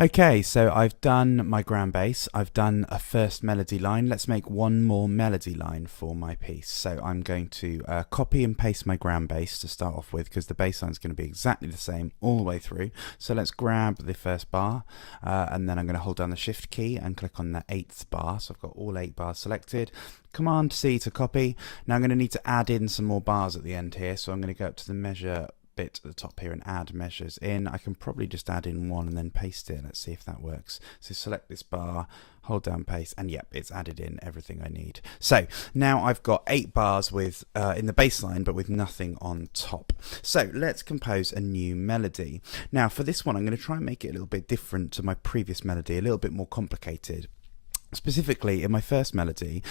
Okay, so I've done my ground bass, I've done a first melody line. Let's make one more melody line for my piece. So I'm going to copy and paste my ground bass to start off with, because the bass line is going to be exactly the same all the way through. So let's grab the first bar, and then I'm going to hold down the shift key and click on the 8th bar. So I've got all 8 bars selected. Command C to copy. Now I'm going to need to add in some more bars at the end here, so I'm going to go up to the measure bit at the top here and add measures in. I can probably just add in one and then paste it. Let's see if that works. So select this bar, hold down paste, and yep, it's added in everything I need. So now I've got 8 bars with in the bass line, but with nothing on top. So let's compose a new melody. Now for this one, I'm going to try and make it a little bit different to my previous melody, a little bit more complicated. Specifically, in my first melody,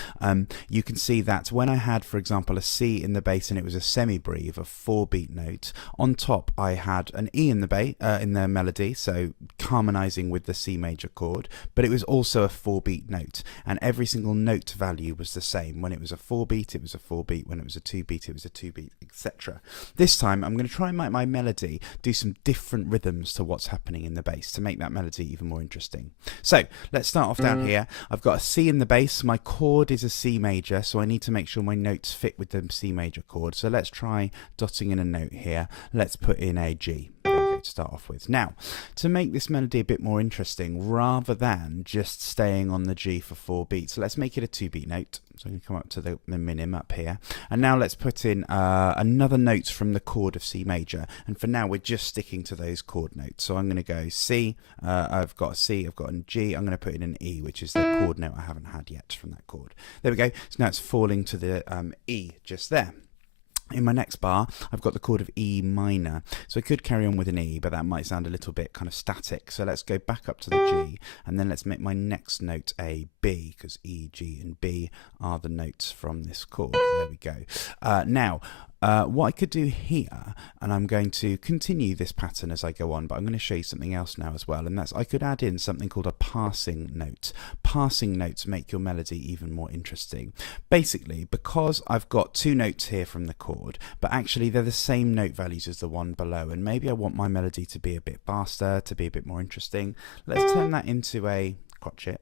you can see that when I had, for example, a C in the bass and it was a semi-breve, a 4-beat note, on top I had an E in the melody, so harmonizing with the C major chord, but it was also a 4-beat note, and every single note value was the same. When it was a 4-beat, it was a 4-beat. When it was a 2-beat, it was a 2-beat, etc. This time, I'm going to try and make my melody do some different rhythms to what's happening in the bass to make that melody even more interesting. So let's start off down here. I've got a C in the bass. My chord is a C major, so I need to make sure my notes fit with the C major chord. So let's try dotting in a note here. Let's put in a G. There we go, to start off with. Now, to make this melody a bit more interesting, rather than just staying on the G for 4 beats, let's make it a 2-beat note. So I'm going to come up to the minim up here. And now let's put in another note from the chord of C major. And for now, we're just sticking to those chord notes. So I'm going to go C, I've got a C, I've got a G, I'm going to put in an E, which is the chord note I haven't had yet from that chord. There we go. So now it's falling to the E just there. In my next bar, I've got the chord of E minor. So I could carry on with an E, but that might sound a little bit kind of static. So let's go back up to the G, and then let's make my next note a B, because E, G, and B are the notes from this chord. There we go. Now, what I could do here, and I'm going to continue this pattern as I go on, but I'm going to show you something else now as well, and that's I could add in something called a passing note. Passing notes make your melody even more interesting. Basically, because I've got 2 notes here from the chord, but actually they're the same note values as the one below, and maybe I want my melody to be a bit faster, to be a bit more interesting. Let's turn that into a crotchet,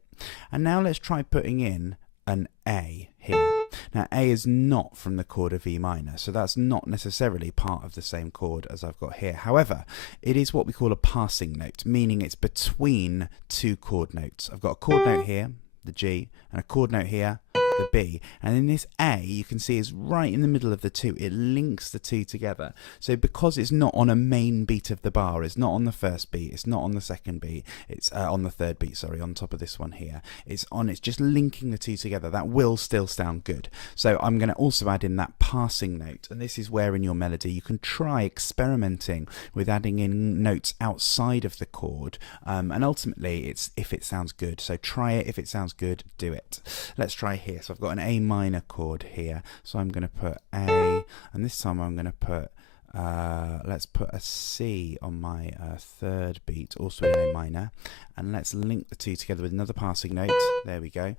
and now let's try putting in an A here. Now A is not from the chord of E minor, so that's not necessarily part of the same chord as I've got here. However, it is what we call a passing note, meaning it's between 2 chord notes. I've got a chord note here, the G, and a chord note here, the B, and in this A you can see is right in the middle of the 2. It links the 2 together. So because it's not on a main beat of the bar, it's not on the first beat, it's not on the second beat, it's on the third beat, sorry, on top of this one here, it's just linking the 2 together. That will still sound good. So I'm going to also add in that passing note, and this is where in your melody you can try experimenting with adding in notes outside of the chord, and ultimately it's if it sounds good. So try it. If it sounds good, do it. Let's try here. So I've got an A minor chord here, so I'm going to put A, and this time I'm going to put let's put a C on my 3rd beat, also in A minor, and let's link the 2 together with another passing note. There we go,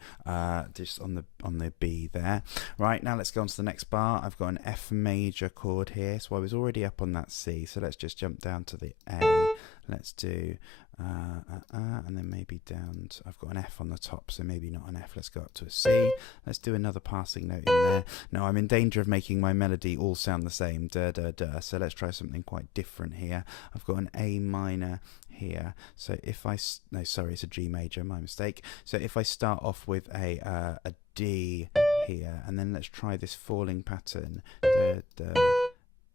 just on the B there. Right, now let's go on to the next bar. I've got an F major chord here, so I was already up on that C, so let's just jump down to the A. Let's do and then maybe down to, I've got an F on the top, so maybe not an F. Let's go up to a C. Let's do another passing note in there. Now I'm in danger of making my melody all sound the same, da da da, so let's try something quite different here. I've got an A minor here, so if I, no sorry, it's a G major, my mistake. So if I start off with a D here, and then let's try this falling pattern, da da.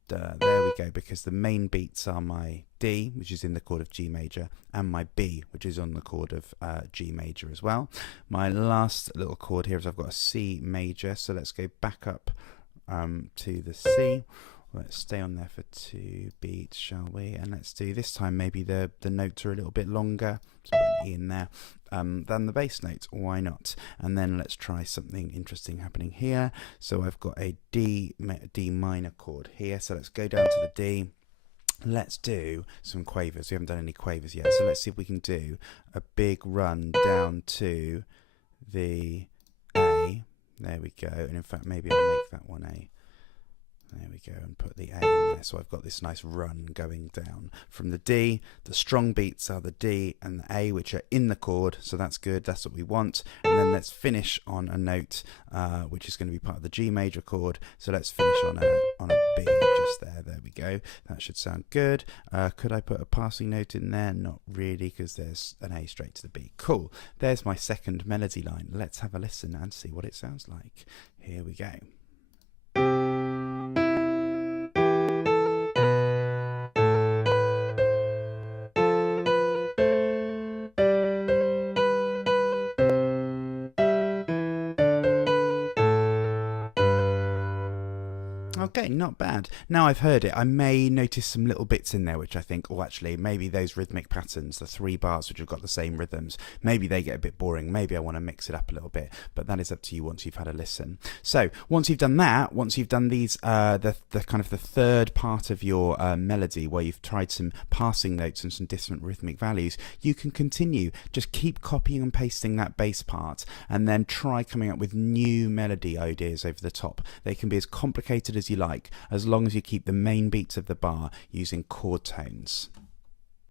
There we go, because the main beats are my D, which is in the chord of G major, and my B, which is on the chord of G major as well. My last little chord here is I've got a C major, so let's go back up to the C. Let's stay on there for 2 beats, shall we? And let's do this time, maybe the notes are a little bit longer, so put an E in there, than the bass notes. Why not? And then let's try something interesting happening here. So I've got a D minor chord here, so let's go down to the D. Let's do some quavers. We haven't done any quavers yet, so let's see if we can do a big run down to the A. There we go, and in fact maybe I'll make that one a There we go, and put the A in there. So I've got this nice run going down from the D. The strong beats are the D and the A, which are in the chord, so that's good. That's what we want. And then let's finish on a note, which is going to be part of the G major chord. So let's finish on a B just there. There we go. That should sound good. Could I put a passing note in there? Not really, because there's an A straight to the B. Cool. There's my second melody line. Let's have a listen and see what it sounds like. Here we go. Okay, not bad. Now I've heard it, I may notice some little bits in there which I think, oh, actually, maybe those rhythmic patterns, the 3 bars which have got the same rhythms, maybe they get a bit boring. Maybe I want to mix it up a little bit, but that is up to you once you've had a listen. So once you've done that, once you've done these, the kind of the third part of your melody where you've tried some passing notes and some different rhythmic values, you can continue. Just keep copying and pasting that bass part, and then try coming up with new melody ideas over the top. They can be as complicated as you like, as long as you keep the main beats of the bar using chord tones.